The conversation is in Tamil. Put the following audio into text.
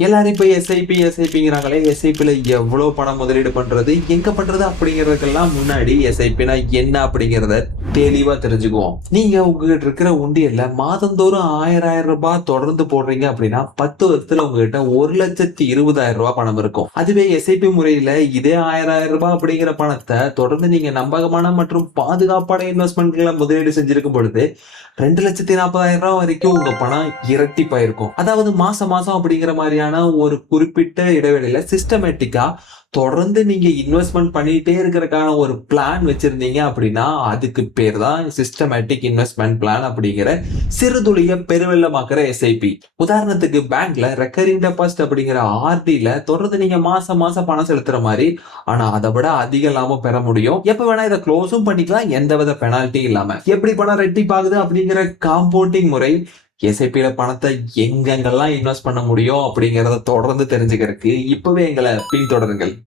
எல்லாரும் இப்போ எஸ்ஐபி எஸ்ஐபிங்கிறாங்களே எஸ்ஐபியில் எவ்வளோ பணம் முதலீடு பண்ணுறது எங்கே பண்ணுறது அப்படிங்கிறதுக்கெல்லாம் முன்னாடி எஸ்ஐபினா என்ன அப்படிங்கிறத தெளிவா தெரிஞ்சுக்குவோம். நீங்க உங்ககிட்ட இருக்கிற உண்டியல்ல மாதந்தோறும் ஆயிரம் ஆயிரம் ரூபாய் தொடர்ந்து போடுறீங்க அப்படின்னா பத்து வருஷத்துல உங்ககிட்ட ஒரு லட்சத்தி இருபதாயிரம் ரூபாய் பணம் இருக்கும். அதுவே எஸ்ஐபி முறையில இதே ஆயிரம் ஆயிரம் ரூபாய் அப்படிங்கிற பணத்தை தொடர்ந்து நீங்க நம்பகமான மற்றும் பாதுகாப்பான இன்வெஸ்ட்மெண்ட்களை முதலீடு செஞ்சிருக்கும் பொழுது ரெண்டு லட்சத்தி நாற்பதாயிரம் ரூபாய் வரைக்கும் உங்க பணம் இரட்டிப்பாயிருக்கும். அதாவது மாசம் மாசம் அப்படிங்கிற மாதிரியான ஒரு குறிப்பிட்ட இடைவெளியில சிஸ்டமேட்டிக்கா தொடர்ந்து நீங்க இன்வெஸ்ட்மெண்ட் பண்ணிட்டே இருக்கிறதுக்கான ஒரு பிளான் வச்சிருந்தீங்க அப்படின்னா அதுக்கு பேர் தான் சிஸ்டமேட்டிக் இன்வெஸ்ட்மெண்ட் பிளான் அப்படிங்கிற சிறுதுளிய பெருவெள்ளமாக்குற எஸ்ஐபி உதாரணத்துக்கு பேங்க்ல ரெக்கரிங் டெபாசிட் அப்படிங்கிற ஆர்டில தொடர்ந்து நீங்க மாசம் மாசம் பணம் செலுத்துற மாதிரி ஆனா அதை விட அதிக லாபம் பெற முடியும். எப்ப வேணா இதை க்ளோஸும் பண்ணிக்கலாம் எந்த வித பெனால்ட்டி இல்லாம. எப்படி பணம் ரெட்டிப்பாகுது அப்படிங்கிற காம்பவுண்டிங் முறை எஸ்ஐபியில பணத்தை எங்கெங்கெல்லாம் இன்வெஸ்ட் பண்ண முடியும் அப்படிங்கிறத தொடர்ந்து தெரிஞ்சுக்கிறதுக்கு இப்பவே எங்களை பின்தொடருங்கள்.